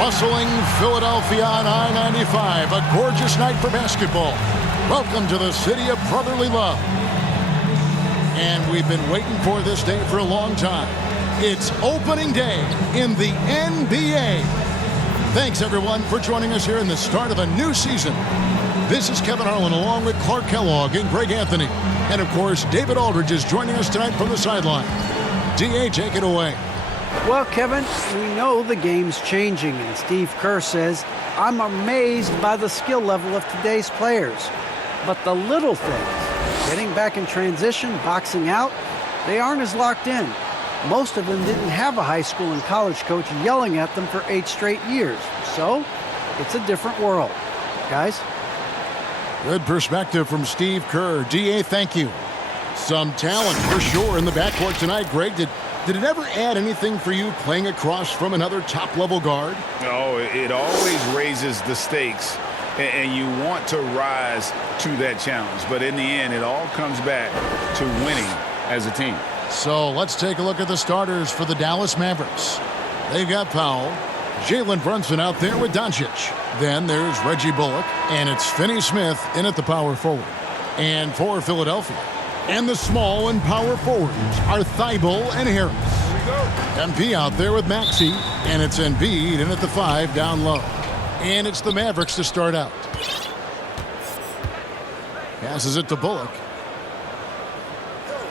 Bustling Philadelphia on I-95, a gorgeous night for basketball. Welcome to the city of brotherly love. And we've been waiting for this day for a long time. It's opening day in the NBA. Thanks, everyone, for joining us here in the start of a new season. This is Kevin Harlan along with Clark Kellogg and Greg Anthony. And, of course, David Aldridge is joining us tonight from the sideline. D.A., take it away. Well, Kevin, we know the game's changing, and Steve Kerr says, I'm amazed by the skill level of today's players. But the little things, getting back in transition, boxing out, they aren't as locked in. Most of them didn't have a high school and college coach yelling at them for 8 straight years. So, it's a different world. Guys? Good perspective from Steve Kerr. D.A., thank you. Some talent for sure in the backcourt tonight. Greg, did it ever add anything for you playing across from another top-level guard? No, it always raises the stakes, and you want to rise to that challenge. But in the end, it all comes back to winning as a team. So let's take a look at the starters for the Dallas Mavericks. They've got Powell, Jalen Brunson out there with Doncic. Then there's Reggie Bullock, and it's Finney Smith in at the power forward. And for Philadelphia, and the small and power forwards are Thibault and Harris. MP out there with Maxey, and it's Embiid in at the 5 down low. And it's the Mavericks to start out. Passes it to Bullock.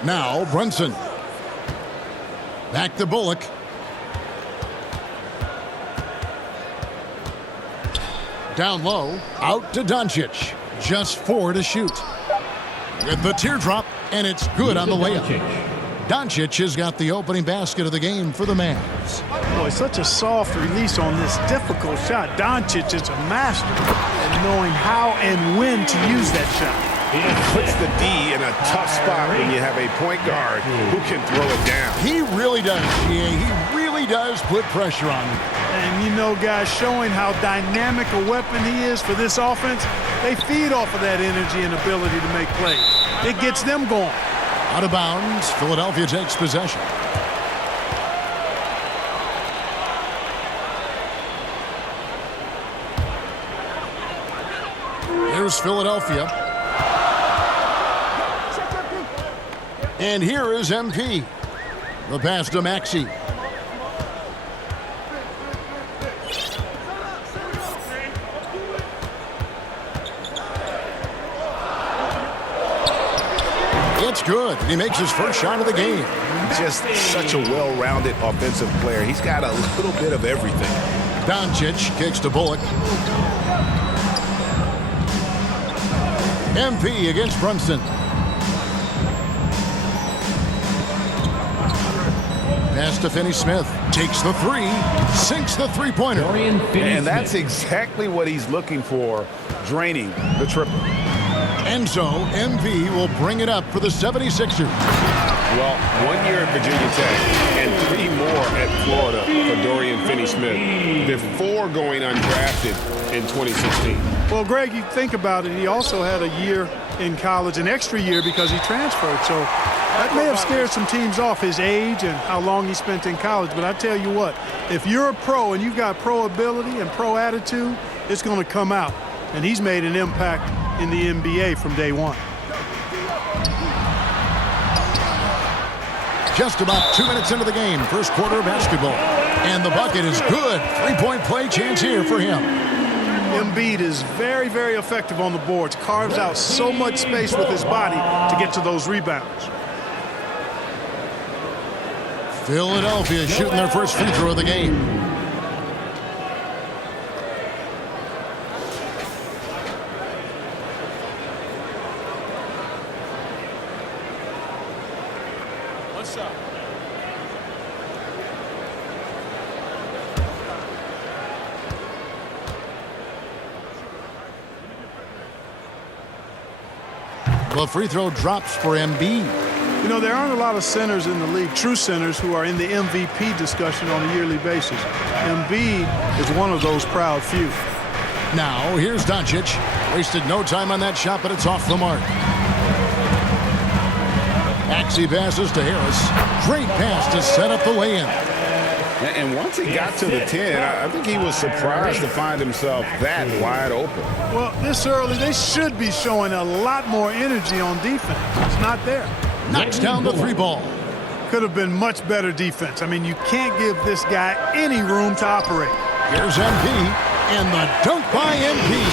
Now Brunson. Back to Bullock. Down low, out to Doncic. Just 4 to shoot. With the teardrop, and it's good on the layup. Doncic has got the opening basket of the game for the Mavs. Boy, such a soft release on this difficult shot. Doncic is a master at knowing how and when to use that shot. He puts the D in a tough spot when you have a point guard who can throw it down. He really does, GA. He really does put pressure on him. And, you know, guys, showing how dynamic a weapon he is for this offense, they feed off of that energy and ability to make plays. It gets them going. Out of bounds, Philadelphia takes possession. Here's Philadelphia. And here is MP. The pass to Maxey. It's good. He makes his first shot of the game. Just such a well-rounded offensive player. He's got a little bit of everything. Doncic kicks to Bullock. MP against Brunson. Pass to Finney Smith. Takes the 3. Sinks the three-pointer. And that's exactly what he's looking for, draining the triple. And so, MV will bring it up for the 76ers. Well, 1 year at Virginia Tech and 3 more at Florida for Dorian Finney-Smith before going undrafted in 2016. Well, Greg, you think about it, he also had a year in college, an extra year because he transferred. So that may have scared some teams off, his age and how long he spent in college. But I tell you what, if you're a pro and you've got pro ability and pro attitude, it's going to come out. And he's made an impact in the NBA from day one. Just about 2 minutes into the game, first quarter of basketball. And the bucket is good. 3-point play chance here for him. Embiid is very, very effective on the boards. Carves out so much space with his body to get to those rebounds. Philadelphia shooting their first free throw of the game. The free throw drops for Embiid. You know, there aren't a lot of centers in the league, true centers, who are in the MVP discussion on a yearly basis. Embiid is one of those proud few. Now, here's Doncic. Wasted no time on that shot, but it's off the mark. Maxey passes to Harris. Great pass to set up the lay-in. And once he got to the 10, I think he was surprised to find himself that wide open. Well, this early, they should be showing a lot more energy on defense. It's not there. Knocks down the 3 ball. Could have been much better defense. I mean, you can't give this guy any room to operate. Here's MP, and the dunk by MP.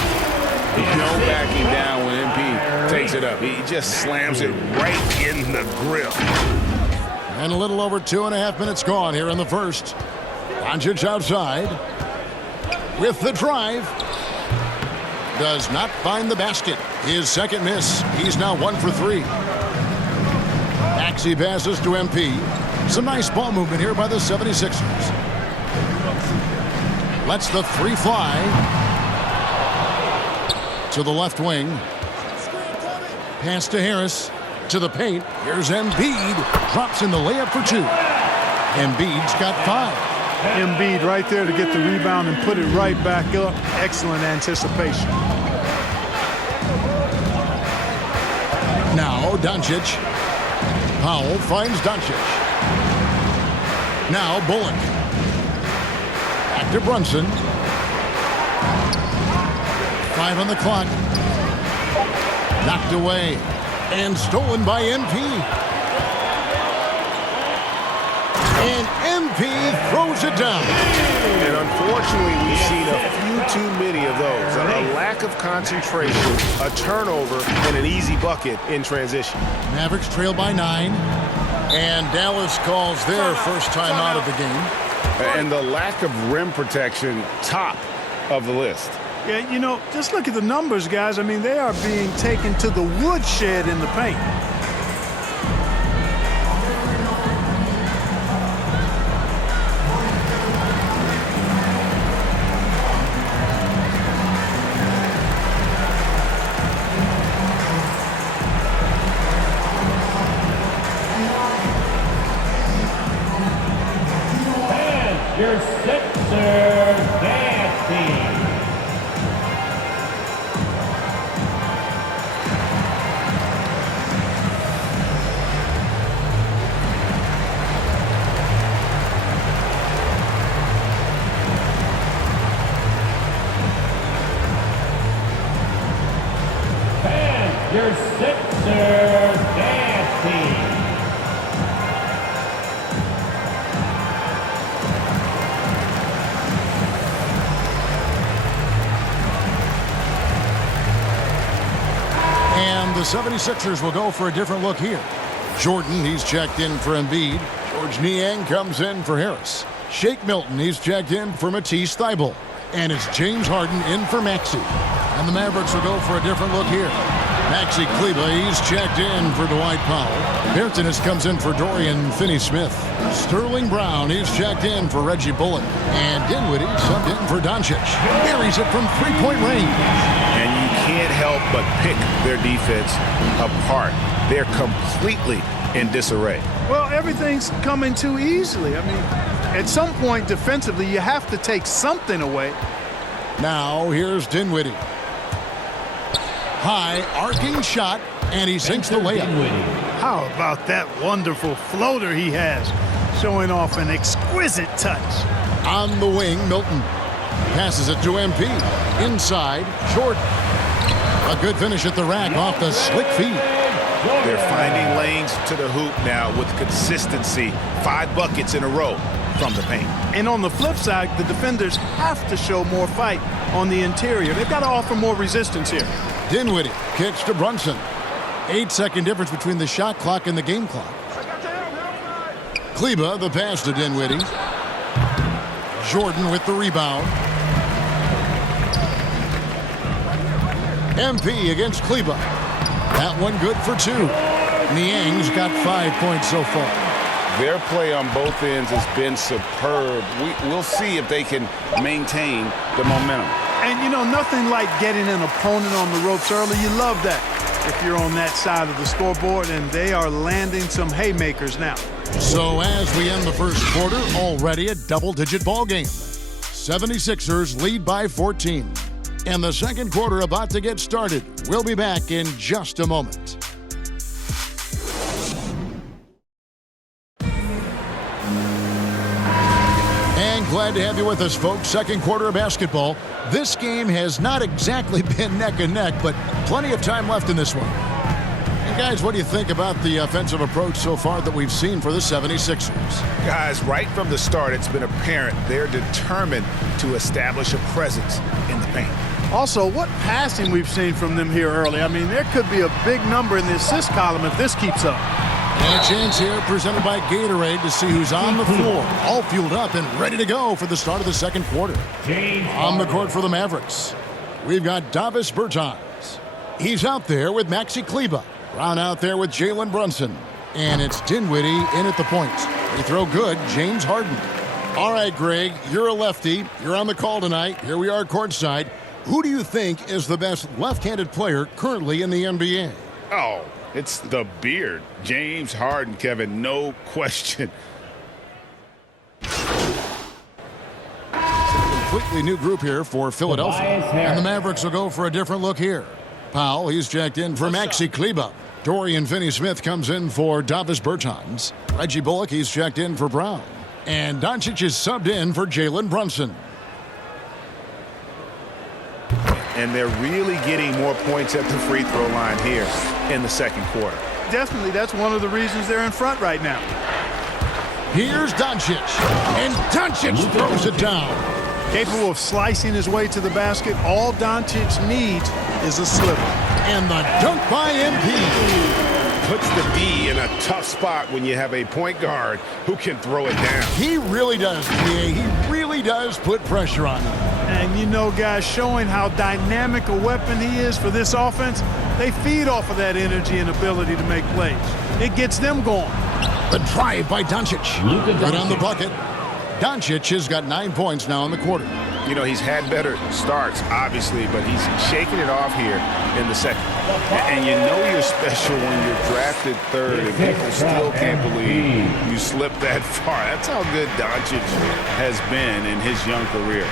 No backing down when MP takes it up. He just slams it right in the grill. And a little over 2.5 minutes gone here in the first. Doncic outside with the drive. Does not find the basket. His second miss. He's now 1 for 3. Maxey passes to MP. Some nice ball movement here by the 76ers. Lets the 3 fly to the left wing. Pass to Harris. To the paint. Here's Embiid. Drops in the layup for 2. Embiid's got 5. Embiid right there to get the rebound and put it right back up. Excellent anticipation. Now Doncic. Powell finds Doncic. Now Bullock. Back to Brunson. 5 on the clock. Knocked away. And stolen by MP. And MP throws it down. And unfortunately, we've seen a few too many of those. A lack of concentration, a turnover, and an easy bucket in transition. Mavericks trail by 9. And Dallas calls their first time out of the game. And the lack of rim protection, top of the list. Yeah, you know, just look at the numbers, guys. I mean, they are being taken to the woodshed in the paint. Your Sixers dance team. And your Sixers dance team. The 76ers will go for a different look here. Jordan, he's checked in for Embiid. George Niang comes in for Harris. Shake Milton, he's checked in for Matisse Thybulle. And it's James Harden in for Maxey. And the Mavericks will go for a different look here. Maxey Kleber, he's checked in for Dwight Powell. Bertans comes in for Dorian Finney-Smith. Sterling Brown, he's checked in for Reggie Bullock. And Dinwiddie subbed in for Doncic. Buries it from 3-point range. And you can't help but pick their defense apart. They're completely in disarray. Well, everything's coming too easily. I mean, at some point defensively, you have to take something away. Now here's Dinwiddie. High arcing shot, and he sinks the layup. How about that wonderful floater he has, showing off an exquisite touch. On the wing, Milton passes it to MP. Inside, Jordan. A good finish at the rack off the slick feed. They're finding lanes to the hoop now with consistency. 5 buckets in a row from the paint. And on the flip side, the defenders have to show more fight on the interior. They've got to offer more resistance here. Dinwiddie kicks to Brunson. 8-second difference between the shot clock and the game clock. Kleber, the pass to Dinwiddie. Jordan with the rebound. MP against Kleber. That one good for 2. Niang's got 5 points so far. Their play on both ends has been superb. We'll see if they can maintain the momentum. And, you know, nothing like getting an opponent on the ropes early. You love that if you're on that side of the scoreboard, and they are landing some haymakers now. So as we end the first quarter, already a double-digit ball game. 76ers lead by 14. And the second quarter about to get started. We'll be back in just a moment. Glad to have you with us, folks. Second quarter of basketball. This game has not exactly been neck and neck, but plenty of time left in this one. And guys, what do you think about the offensive approach so far that we've seen for the 76ers? Guys, right from the start, it's been apparent they're determined to establish a presence in the paint. Also, what passing we've seen from them here early. I mean, there could be a big number in the assist column if this keeps up. And a chance here presented by Gatorade to see who's on the floor. All fueled up and ready to go for the start of the second quarter. On the court for the Mavericks, we've got Davis Bertans. He's out there with Maxi Kleber. Brown out there with Jalen Brunson. And it's Dinwiddie in at the point. They throw good, James Harden. All right, Greg, you're a lefty. You're on the call tonight. Here we are courtside. Who do you think is the best left-handed player currently in the NBA? Oh, it's the beard. James Harden, Kevin, no question. Completely new group here for Philadelphia. And the Mavericks will go for a different look here. Powell, he's checked in for Maxi Kleber. Dorian Finney-Smith comes in for Davis Bertans. Reggie Bullock, he's checked in for Brown. And Doncic is subbed in for Jalen Brunson. And they're really getting more points at the free throw line here in the second quarter. Definitely, that's one of the reasons they're in front right now. Here's Doncic. And Doncic throws it down. Capable of slicing his way to the basket. All Doncic needs is a slipper. And the dunk by MP. Puts the D in a tough spot when you have a point guard who can throw it down. He really does, PA. He really does put pressure on him. And you know, guys, showing how dynamic a weapon he is for this offense, they feed off of that energy and ability to make plays. It gets them going. The drive by Doncic. Right on the bucket. Doncic has got 9 points now in the quarter. You know, he's had better starts, obviously, but he's shaking it off here in the second. And you know you're special when you're drafted third and people still can't believe you slipped that far. That's how good Doncic has been in his young career.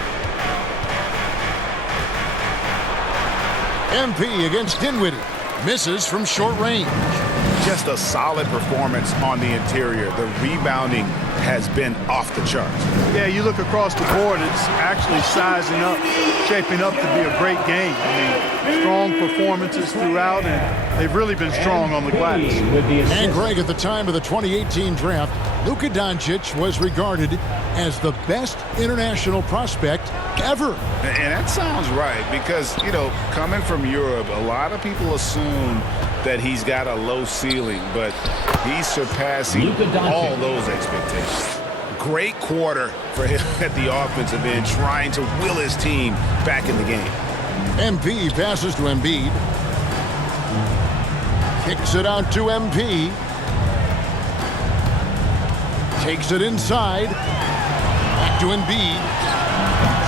MP against Dinwiddie. Misses from short range. Just a solid performance on the interior. The rebounding has been off the charts. Yeah, you look across the board, it's actually sizing up, shaping up to be a great game. I mean, strong performances throughout, and they've really been strong on the glass. And Greg, at the time of the 2018 draft, Luka Doncic was regarded as the best international prospect ever. And that sounds right because, you know, coming from Europe, a lot of people assume that he's got a low ceiling, but he's surpassing all those expectations. Great quarter for him at the offensive end, trying to will his team back in the game. MP passes to Embiid. Kicks it out to MP. Takes it inside. Back to Embiid.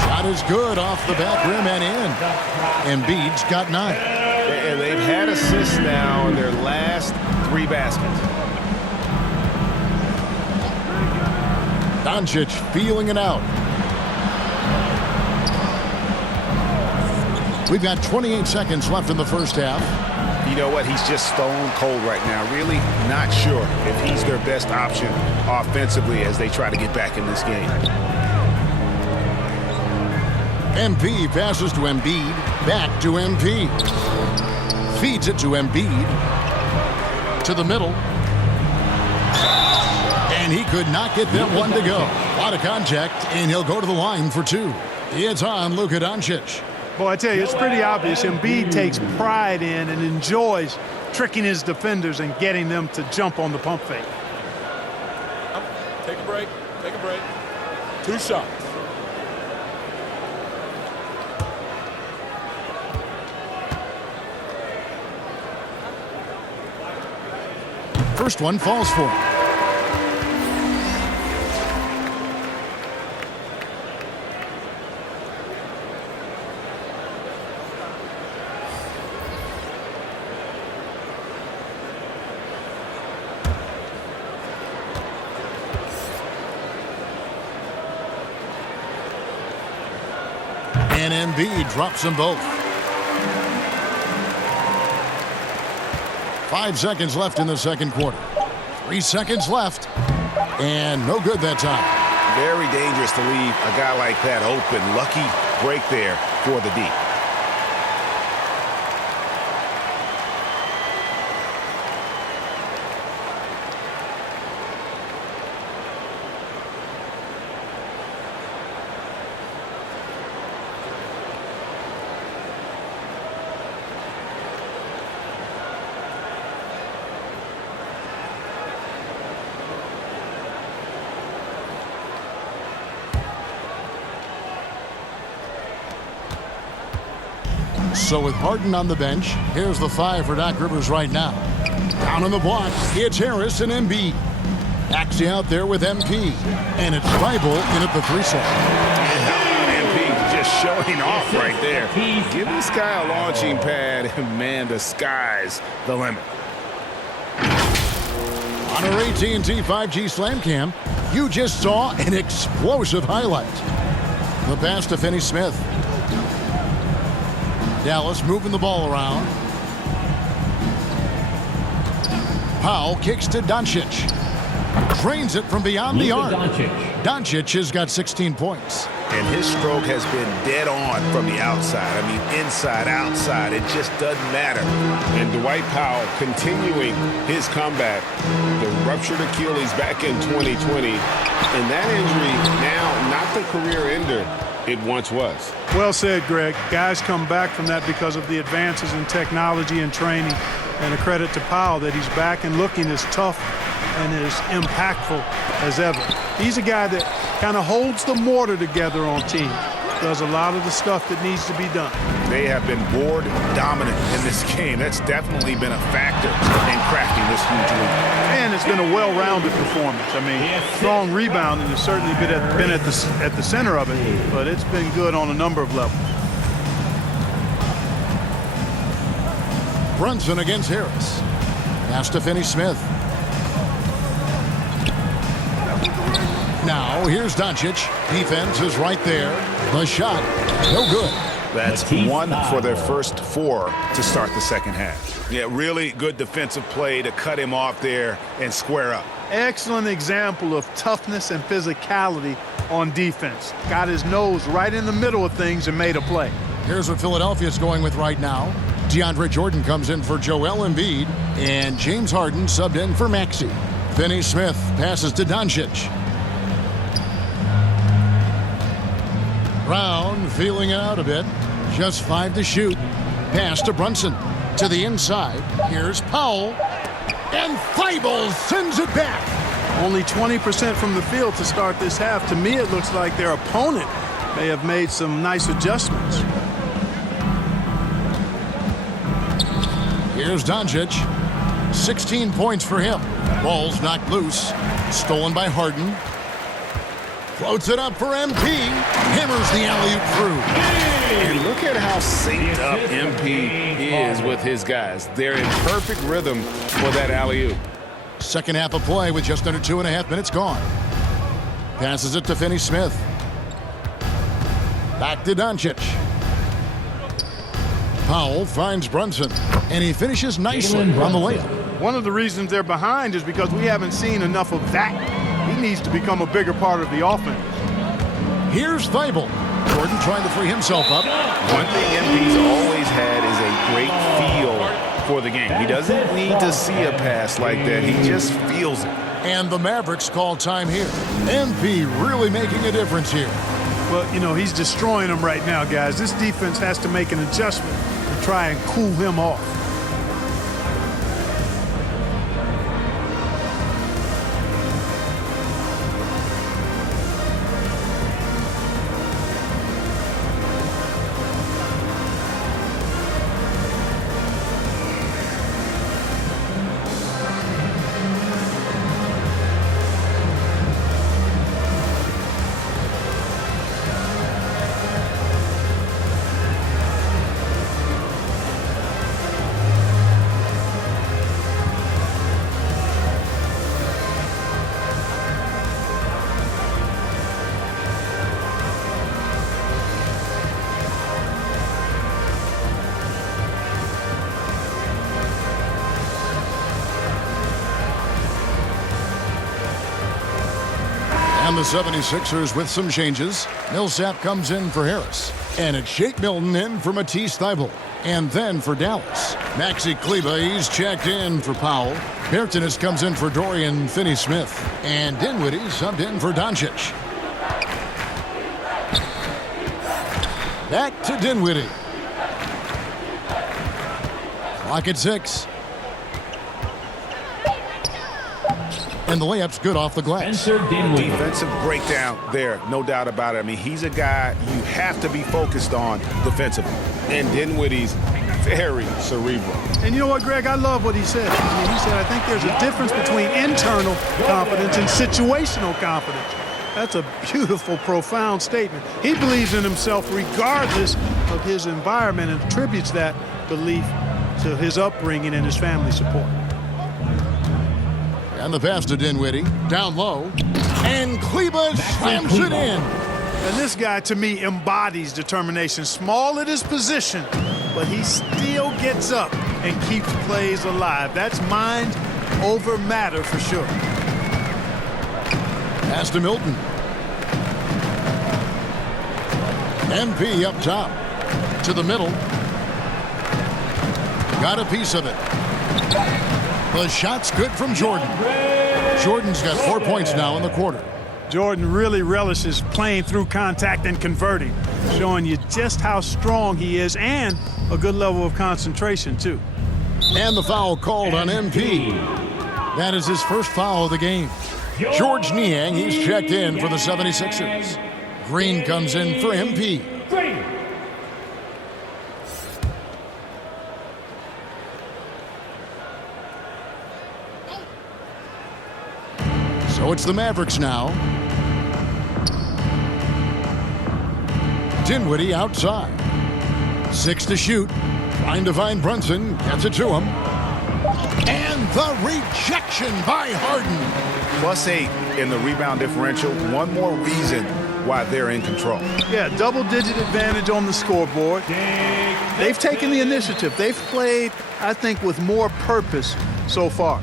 Shot is good off the back rim and in. Embiid's got 9. And they've had assists now in their last 3 baskets. Doncic feeling it out. We've got 28 seconds left in the first half. You know what? He's just stone cold right now. Really not sure if he's their best option offensively as they try to get back in this game. MP passes to Embiid. Back to MP. Feeds it to Embiid. To the middle. And he could not get that one to go. A lot of contact, and he'll go to the line for 2. It's on Luka Doncic. Boy, I tell you, it's pretty obvious. Embiid takes pride in and enjoys tricking his defenders and getting them to jump on the pump fake. Take a break. Take a break. 2 shots. First one falls for him. And Embiid drops them both. 5 seconds left in the second quarter. 3 seconds left. And no good that time. Very dangerous to leave a guy like that open. Lucky break there for the D. So with Harden on the bench, here's the 5 for Doc Rivers right now. Down on the block, it's Harris and Embiid. Axie out there with MP. And it's Bible in at the 3 set. Yeah, MP just showing off right there. Give this guy a launching pad, and man, the sky's the limit. On our AT&T 5G Slam Cam, you just saw an explosive highlight. The pass to Finney Smith. Dallas moving the ball around. Powell kicks to Doncic. Drains it from beyond the arc. Doncic has got 16 points. And his stroke has been dead on from the outside. I mean, inside, outside, it just doesn't matter. And Dwight Powell continuing his comeback. The ruptured Achilles back in 2020. And that injury now not the career ender it once was. Well said, Greg. Guys come back from that because of the advances in technology and training. And a credit to Powell that he's back and looking as tough and as impactful as ever. He's a guy that kind of holds the mortar together on teams. Does a lot of the stuff that needs to be done. They have been board dominant in this game. That's definitely been a factor in crafting this huge lead. And it's been a well-rounded performance. I mean, strong rebounding has certainly been at the center of it, but it's been good on a number of levels. Brunson against Harris. Pass to Finney Smith. Now, here's Doncic. Defense is right there. The shot, no good. That's 1 for their first 4 to start the second half. Yeah, really good defensive play to cut him off there and square up. Excellent example of toughness and physicality on defense. Got his nose right in the middle of things and made a play. Here's what Philadelphia's going with right now. DeAndre Jordan comes in for Joel Embiid, and James Harden subbed in for Maxey. Finney Smith passes to Doncic. Brown feeling it out a bit. Just 5 to shoot. Pass to Brunson. To the inside. Here's Powell. And Thibault sends it back. Only 20% from the field to start this half. To me, it looks like their opponent may have made some nice adjustments. Here's Doncic. 16 points for him. Ball's knocked loose. Stolen by Harden. Floats it up for MP. Hammers the alley-oop through. And look at how synced up MP is with his guys. They're in perfect rhythm for that alley-oop. Second half of play with just under 2.5 minutes gone. Passes it to Finney Smith. Back to Doncic. Powell finds Brunson, and he finishes nicely on the layup. One of the reasons they're behind is because we haven't seen enough of that. He needs to become a bigger part of the offense. Here's Thibault. Jordan trying to free himself up. One thing MP's always had is a great feel for the game. He doesn't need to see a pass like that. He just feels it. And the Mavericks call time here. MP really making a difference here. Well, you know, he's destroying them right now, guys. This defense has to make an adjustment to try and cool him off. 76ers with some changes. Millsap comes in for Harris. And it's Shake Milton in for Matisse Thybulle. And then for Dallas, Maxi Kleber, he's checked in for Powell. Bertanis comes in for Dorian Finney-Smith. And Dinwiddie subbed in for Doncic. Back to Dinwiddie. Clock at 6. And the layup's good off the glass. Defensive breakdown there, no doubt about it. I mean, he's a guy you have to be focused on defensively. And Dinwiddie's very cerebral. And you know what, Greg? I love what he said. I mean, he said, I think there's a difference between internal confidence and situational confidence. That's a beautiful, profound statement. He believes in himself regardless of his environment and attributes that belief to his upbringing and his family support. And the pass to Dinwiddie, down low, and Kleber slams it in. And this guy, to me, embodies determination. Small at his position, but he still gets up and keeps plays alive. That's mind over matter for sure. Pass to Milton. MP up top, to the middle. Got a piece of it. The shot's good from Jordan. Jordan's got 4 points now in the quarter. Jordan really relishes playing through contact and converting, showing you just how strong he is and a good level of concentration, too. And the foul called on MP. That is his first foul of the game. George Niang, he's checked in for the 76ers. Green comes in for MP. So it's the Mavericks now. Dinwiddie outside. 6 to shoot. Trying to find Brunson. Gets it to him. And the rejection by Harden. +8 in the rebound differential. One more reason why they're in control. Yeah, double-digit advantage on the scoreboard. They've taken the initiative. They've played, I think, with more purpose so far.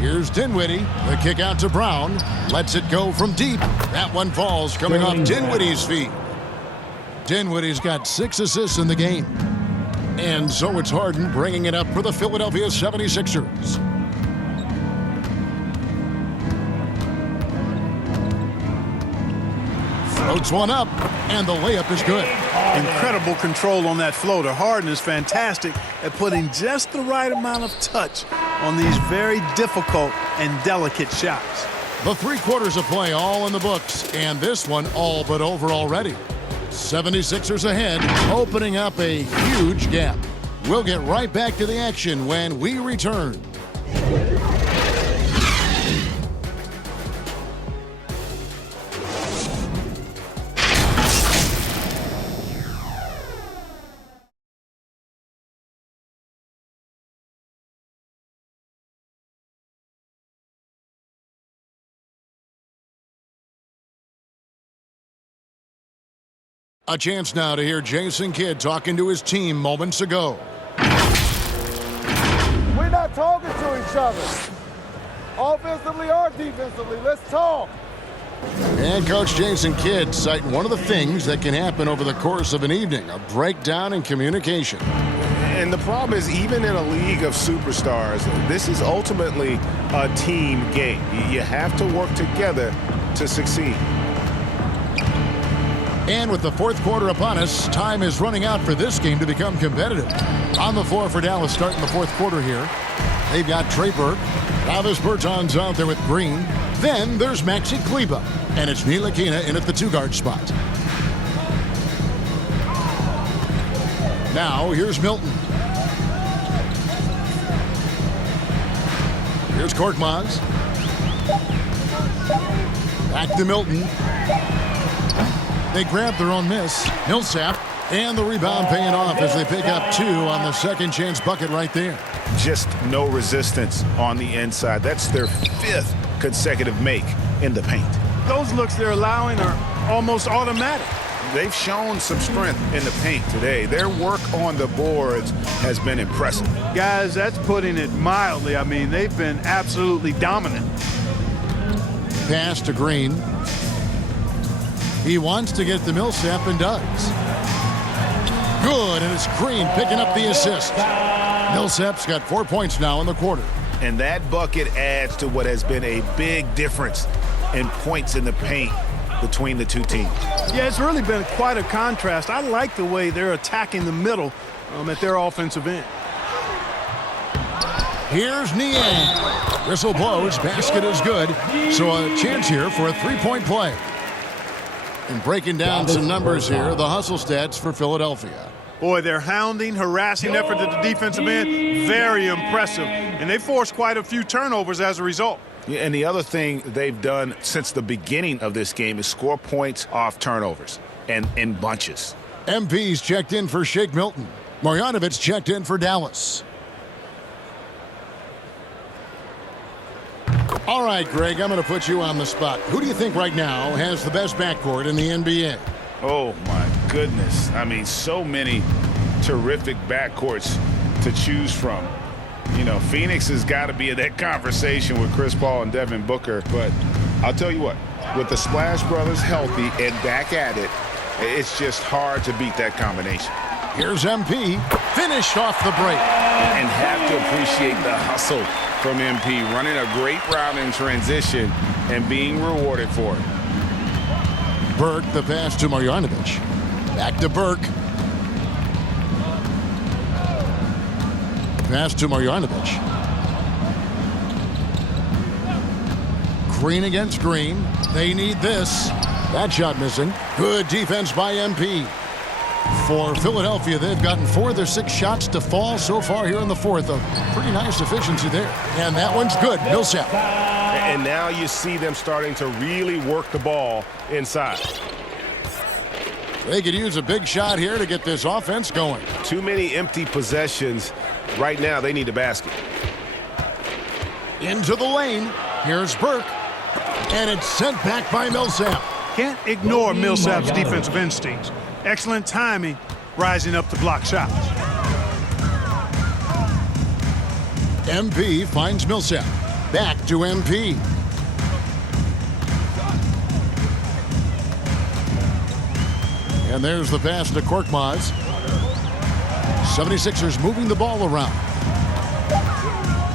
Here's Dinwiddie. The kick out to Brown. Lets it go from deep. That one falls coming off Dinwiddie's feet. Dinwiddie's got 6 assists in the game. And so it's Harden bringing it up for the Philadelphia 76ers. Floats one up, and the layup is good. Incredible control on that floater. Harden is fantastic at putting just the right amount of touch on these very difficult and delicate shots. The 3 quarters of play all in the books, and this one all but over already. 76ers ahead, opening up a huge gap. We'll get right back to the action when we return. A chance now to hear Jason Kidd talking to his team moments ago. We're not talking to each other, offensively or defensively. Let's talk. And Coach Jason Kidd citing one of the things that can happen over the course of an evening, a breakdown in communication. And the problem is, even in a league of superstars, this is ultimately a team game. You have to work together to succeed. And with the 4th quarter upon us, time is running out for this game to become competitive. On the floor for Dallas starting the 4th quarter here. They've got Trey Burke. Travis Berton's out there with Green. Then there's Maxi Kleber. And it's Ntilikina in at the 2-guard spot. Now here's Milton. Here's Korkmaz. Back to Milton. They grab their own miss. Millsap, and the rebound paying off as they pick up 2 on the second chance bucket right there. Just no resistance on the inside. That's their 5th consecutive make in the paint. Those looks they're allowing are almost automatic. They've shown some strength in the paint today. Their work on the boards has been impressive. Guys, that's putting it mildly. I mean, they've been absolutely dominant. pass to Green. He wants to get to Millsap and does. Good, and it's Green picking up the assist. Millsap's got 4 points now in the quarter. And that bucket adds to what has been a big difference in points in the paint between the two teams. Yeah, it's really been quite a contrast. I like the way they're attacking the middle at their offensive end. Here's Niang. Whistle blows, basket is good. So a chance here for a three-point play. And breaking down some numbers here, the hustle stats for Philadelphia. Boy, their hounding, harassing effort at the defensive end, very impressive. And they forced quite a few turnovers as a result. Yeah, and the other thing they've done since the beginning of this game is score points off turnovers and in bunches. MP's checked in for Shake Milton. Marjanovic checked in for Dallas. All right, Greg, I'm going to put you on the spot. Who do you think right now has the best backcourt in the NBA? Oh, my goodness. I mean, so many terrific backcourts to choose from. You know, Phoenix has got to be in that conversation with Chris Paul and Devin Booker. But I'll tell you what, with the Splash Brothers healthy and back at it, it's just hard to beat that combination. Here's MP, finished off the break. And have to appreciate the hustle from MP, running a great route in transition and being rewarded for it. Burke, the pass to Marjanovic. Back to Burke. Pass to Marjanovic. Green against Green. They need this. That shot missing. Good defense by MP. For Philadelphia, they've gotten 4 of their 6 shots to fall so far here in the fourth. A pretty nice efficiency there. And that one's good. Millsap. And now you see them starting to really work the ball inside. They could use a big shot here to get this offense going. Too many empty possessions. Right now, they need a basket. Into the lane. Here's Burke. And it's sent back by Millsap. Can't ignore Millsap's defensive instincts. Excellent timing, rising up to block shots. MP finds Millsap. Back to MP. And there's the pass to Korkmaz. 76ers moving the ball around.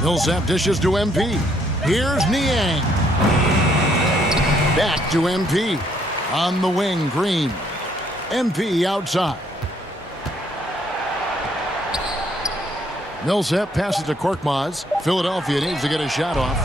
Millsap dishes to MP. Here's Niang. Back to MP. On the wing, Green. MP outside. Millsap passes to Korkmaz. Philadelphia needs to get a shot off.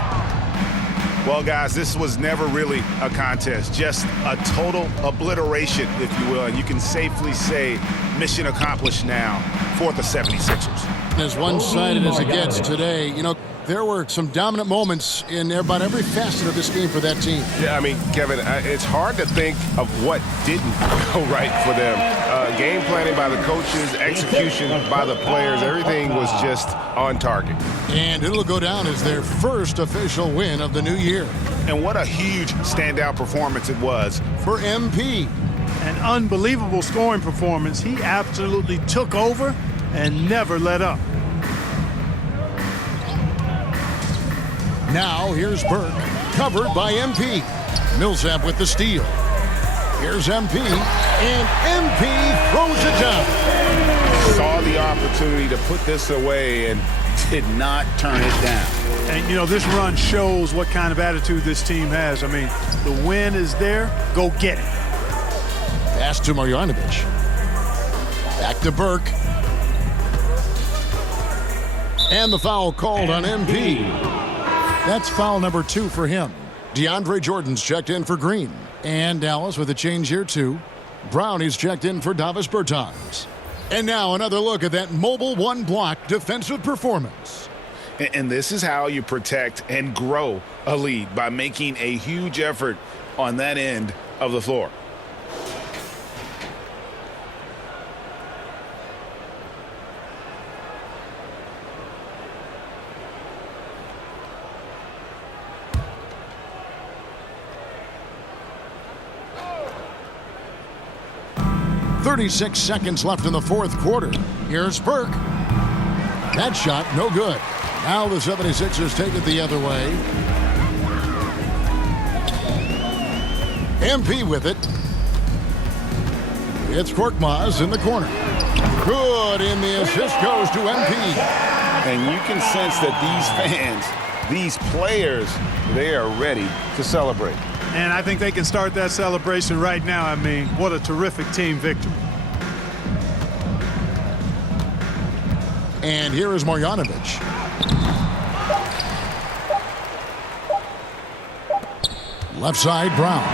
Well, guys, this was never really a contest, just a total obliteration, if you will. And you can safely say mission accomplished now for the 76ers. As one-sided as it gets today, you know, there were some dominant moments in about every facet of this game for that team. Yeah, I mean, Kevin, it's hard to think of what didn't go right for them. Game planning by the coaches, execution by the players, everything was just on target. And it'll go down as their first official win of the new year. And what a huge standout performance it was for MP. An unbelievable scoring performance. He absolutely took over and never let up. Now here's Burke, covered by MP. Millsap with the steal. Here's MP, and MP throws it down. Saw the opportunity to put this away and did not turn it down. And, you know, this run shows what kind of attitude this team has. I mean, the win is there. Go get it. Pass to Marjanovic. Back to Burke. And the foul called on MP. That's foul number 2 for him. DeAndre Jordan's checked in for Green. And Dallas with a change here, too. Brownie's checked in for Davis Bertans. And now another look at that mobile one-block defensive performance. And this is how you protect and grow a lead, by making a huge effort on that end of the floor. .36 seconds left in the fourth quarter. Here's Burke. That shot, no good. Now the 76ers take it the other way. MP with it. It's Korkmaz in the corner. Good, and the assist goes to MP. And you can sense that these fans, these players, they are ready to celebrate. And I think they can start that celebration right now. I mean, what a terrific team victory. And here is Marjanovic. Left side, Brown.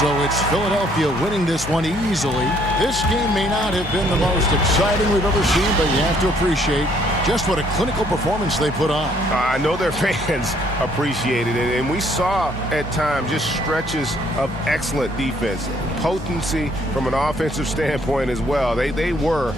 So it's Philadelphia winning this one easily. This game may not have been the most exciting we've ever seen, but you have to appreciate just what a clinical performance they put on. I know their fans appreciated it, and we saw at times just stretches of excellent defense, potency from an offensive standpoint as well. They were